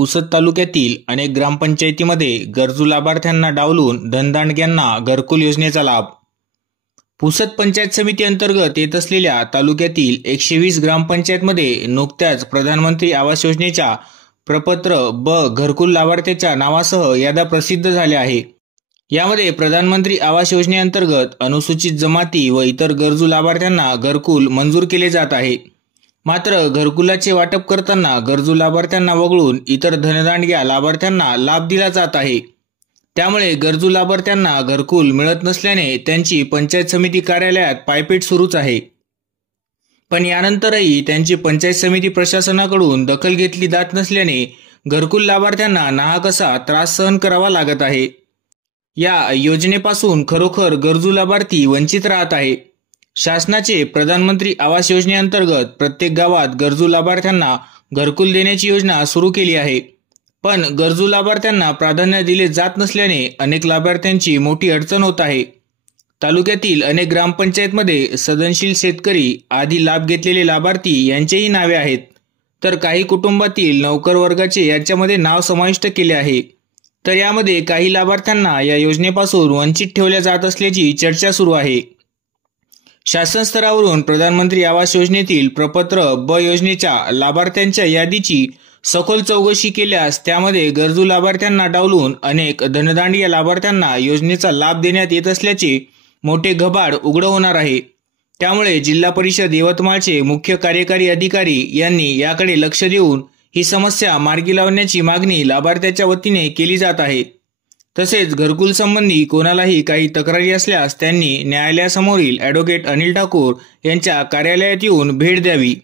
पुसद तालुक्यातील अनेक ग्रामपंचायतीमध्ये गरजू लाभार्थ्यांना डावलून धनदांडग्यांना घरकुल योजनेचा लाभ। पुसद पंचायत समिती अंतर्गत येत असलेल्या तालुक्यातील 120 ग्रामपंचायतमध्ये नुकत्याच प्रधानमंत्री आवास योजनेच्या प्रपत्र ब घरकुल लाभार्थ्याच्या नावासह याद्या प्रसिद्ध झाल्या आहे। यामध्ये प्रधानमंत्री आवास योजनेअंतर्गत अनुसूचित जमाती व इतर गरजू लाभार्थ्यांना घरकुल मंजूर केले जात आहे। मात्र घरकुलाचे वाटप करताना गरजू लाभार्थ्यांना वगळून इतर धनदांडग्या लाभार्थ्यांना लाभ दिला जात आहे। त्यामुळे गरजू लाभार्थ्यांना घरकुल मिळत नसल्याने त्यांची पंचायत समिती कार्यालयात पायपीट सुरूच आहे। पण यानंतरही त्यांची पंचायत समिती प्रशासनाकडून दखल घेतली जात नसल्याने घरकुल लाभार्थ्यांना नाहक असा त्रास सहन करावा लागत आहे। या योजनेपासून खरोखर गरजू लाभार्थी वंचित राहत आहे। शासनाचे प्रधानमंत्री आवास योजनेअंतर्गत प्रत्येक गावात गरजू लाभार्थ्यांना घरकुल देण्याची योजना सुरू केली आहे। पण गरजू लाभार्थ्यांना प्राधान्य दिले जात नसल्याने अनेक लाभार्थ्यांची मोठी अडचण होत आहे। तालुक्यातील अनेक ग्रामपंचायतमध्ये सदनशील शेतकरी आदी लाभ घेतलेले लाभार्थी यांचेही नावे आहेत, तर काही कुटुंबातील नौकर वर्गाचे याच्यामध्ये नाव समाविष्ट केले आहे। तर यामध्ये काही लाभार्थ्यांना या योजनेपासून वंचित ठेवल्या जात असल्याची चर्चा सुरू आहे। शासन स्तरावरून प्रधानमंत्री आवास योजनेतील प्रपत्र ब योजनेच्या लाभार्थ्यांच्या यादीची सखोल चौकशी केल्यास त्यामध्ये गरजू लाभार्थ्यांना डावलून अनेक धनदांडग्या लाभार्थ्यांना योजनेचा लाभ देण्यात येत असल्याचे मोठे घबाड उघड होणार आहे। त्यामुळे जिल्हा परिषद यवतमाळचे मुख्य कार्यकारी अधिकारी यांनी याकडे लक्ष देऊन ही समस्या मार्गी लावण्याची मागणी लाभार्थ्याच्या वतीने केली जात आहे। तसेच घरकुल संबंधी कोणालाही काही तक्रारी असल्यास त्यांनी न्यायालयासमोरील ॲडव्होकेट अनिल ठाकूर यांच्या कार्यालयात येऊन भेट द्यावी।